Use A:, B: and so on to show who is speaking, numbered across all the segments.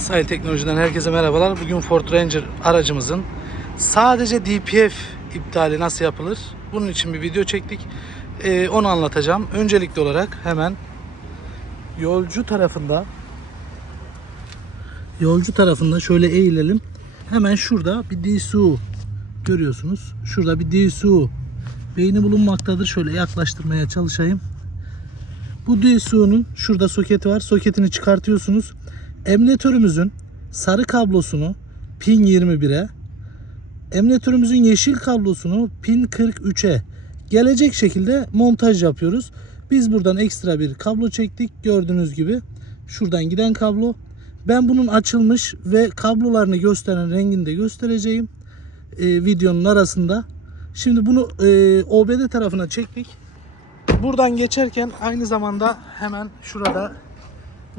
A: Sahil Teknoloji'den herkese merhabalar. Bugün Ford Ranger aracımızın sadece DPF iptali nasıl yapılır? Bunun için bir video çektik. Ee, onu anlatacağım. Öncelikli olarak hemen yolcu tarafında yolcu tarafında şöyle eğilelim. Hemen şurada bir DSU görüyorsunuz. Şurada bir DSU beyni bulunmaktadır. Şöyle yaklaştırmaya çalışayım. Bu DSU'nun şurada soketi var. Soketini çıkartıyorsunuz. Emniyetörümüzün sarı kablosunu pin 21'e, emniyetörümüzün yeşil kablosunu pin 43'e gelecek şekilde montaj yapıyoruz. Biz buradan ekstra bir kablo çektik. Gördüğünüz gibi şuradan giden kablo. Ben bunun açılmış ve kablolarını gösteren rengini de göstereceğim e, videonun arasında. Şimdi bunu e, OBD tarafına çektik. Buradan geçerken aynı zamanda hemen şurada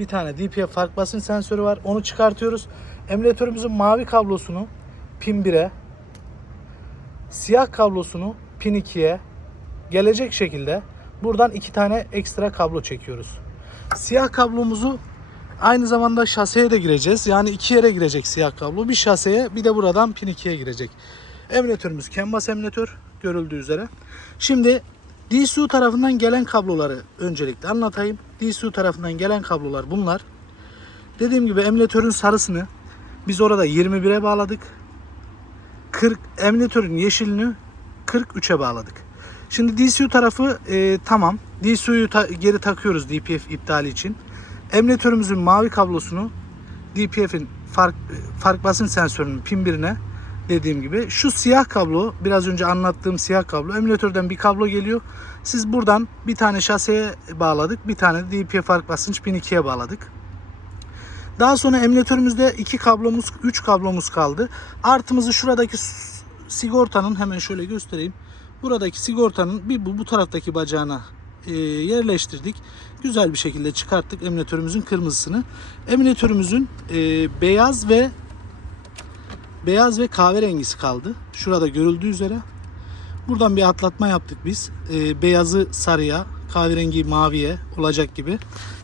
A: bir tane DPF fark basınç sensörü var. Onu çıkartıyoruz. Emülatörümüzün mavi kablosunu pin 1'e, siyah kablosunu pin 2'ye gelecek şekilde buradan iki tane ekstra kablo çekiyoruz. Siyah kablomuzu aynı zamanda şaseye de gireceğiz. Yani iki yere girecek siyah kablo. Bir şaseye bir de buradan pin 2'ye girecek. Emülatörümüz Canvas emülatör görüldüğü üzere. Şimdi DSU tarafından gelen kabloları öncelikle anlatayım. DSU tarafından gelen kablolar bunlar. Dediğim gibi emülatörün sarısını biz orada 21'e bağladık. 40 emülatörün yeşilini 43'e bağladık. Şimdi DSU tarafı e, tamam. DSU'yu ta- geri takıyoruz DPF iptali için. Emülatörümüzün mavi kablosunu DPF'in fark fark basınç sensörünün pin 1'ine dediğim gibi şu siyah kablo biraz önce anlattığım siyah kablo emülatörden bir kablo geliyor. Siz buradan bir tane şaseye bağladık. Bir tane de DPF fark basınç pin 2'ye bağladık. Daha sonra emülatörümüzde iki kablomuz, üç kablomuz kaldı. Artımızı şuradaki sigortanın hemen şöyle göstereyim. Buradaki sigortanın bir bu, bu taraftaki bacağına e, yerleştirdik. Güzel bir şekilde çıkarttık emülatörümüzün kırmızısını. Emülatörümüzün e, beyaz ve beyaz ve kahverengisi kaldı. Şurada görüldüğü üzere. Buradan bir atlatma yaptık biz. E, beyazı sarıya, kahverengi maviye olacak gibi.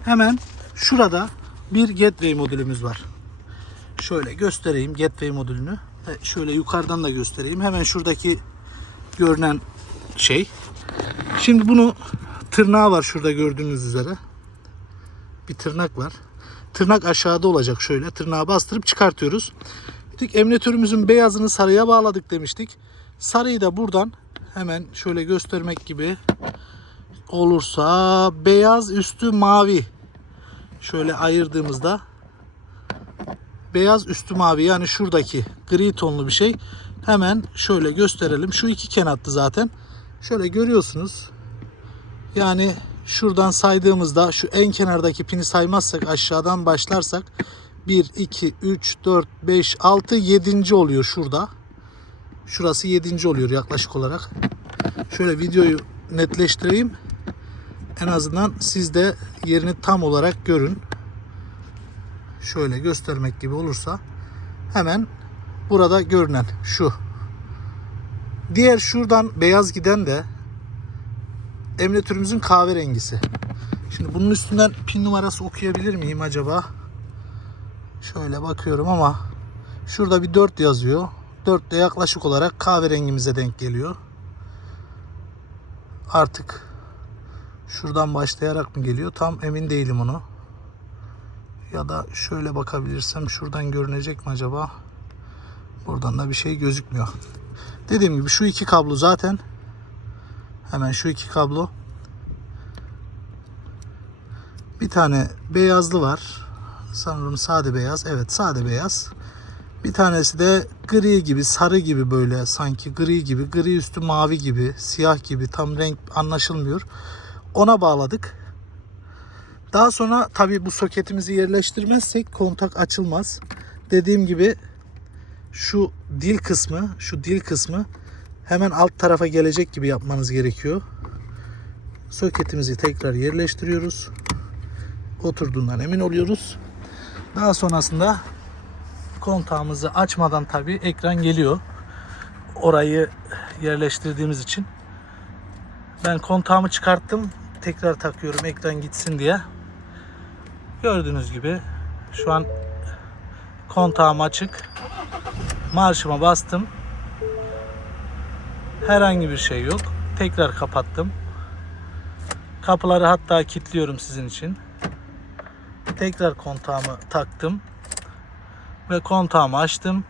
A: Hemen şurada bir gateway modülümüz var. Şöyle göstereyim gateway modülünü. Şöyle yukarıdan da göstereyim. Hemen şuradaki görünen şey. Şimdi bunu tırnağı var şurada gördüğünüz üzere. Bir tırnak var. Tırnak aşağıda olacak şöyle. Tırnağı bastırıp çıkartıyoruz. Dedik emniyetörümüzün beyazını sarıya bağladık demiştik. Sarıyı da buradan hemen şöyle göstermek gibi olursa beyaz üstü mavi şöyle ayırdığımızda beyaz üstü mavi yani şuradaki gri tonlu bir şey hemen şöyle gösterelim. Şu iki kenattı zaten. Şöyle görüyorsunuz. Yani şuradan saydığımızda şu en kenardaki pini saymazsak aşağıdan başlarsak 1, 2, 3, 4, 5, 6, 7. oluyor şurada. Şurası 7. oluyor yaklaşık olarak. Şöyle videoyu netleştireyim. En azından siz de yerini tam olarak görün. Şöyle göstermek gibi olursa hemen burada görünen şu. Diğer şuradan beyaz giden de emniyetörümüzün kahverengisi. Şimdi bunun üstünden pin numarası okuyabilir miyim acaba? Şöyle bakıyorum ama şurada bir 4 yazıyor. 4 de yaklaşık olarak kahverengimize denk geliyor. Artık şuradan başlayarak mı geliyor? Tam emin değilim onu. Ya da şöyle bakabilirsem şuradan görünecek mi acaba? Buradan da bir şey gözükmüyor. Dediğim gibi şu iki kablo zaten hemen şu iki kablo bir tane beyazlı var. Sanırım sade beyaz. Evet sade beyaz. Bir tanesi de gri gibi, sarı gibi böyle sanki gri gibi, gri üstü mavi gibi, siyah gibi tam renk anlaşılmıyor. Ona bağladık. Daha sonra tabii bu soketimizi yerleştirmezsek kontak açılmaz. Dediğim gibi şu dil kısmı, şu dil kısmı hemen alt tarafa gelecek gibi yapmanız gerekiyor. Soketimizi tekrar yerleştiriyoruz. Oturduğundan emin oluyoruz. Daha sonrasında kontağımızı açmadan tabi ekran geliyor. Orayı yerleştirdiğimiz için. Ben kontağımı çıkarttım. Tekrar takıyorum ekran gitsin diye. Gördüğünüz gibi şu an Kontağım açık. Marşıma bastım. Herhangi bir şey yok. Tekrar kapattım. Kapıları hatta kilitliyorum sizin için. Tekrar kontağımı taktım. Ve kontağımı açtım.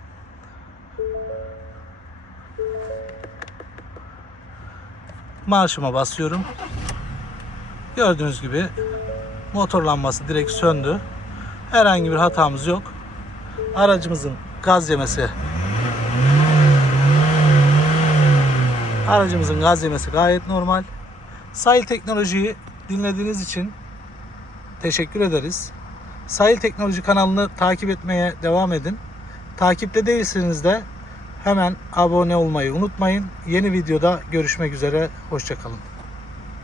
A: Marşıma basıyorum. Gördüğünüz gibi motor lambası direkt söndü. Herhangi bir hatamız yok. Aracımızın gaz yemesi Aracımızın gaz yemesi gayet normal. Sahil Teknoloji'yi dinlediğiniz için teşekkür ederiz. Sahil Teknoloji kanalını takip etmeye devam edin. Takipte değilseniz de hemen abone olmayı unutmayın. Yeni videoda görüşmek üzere. Hoşçakalın.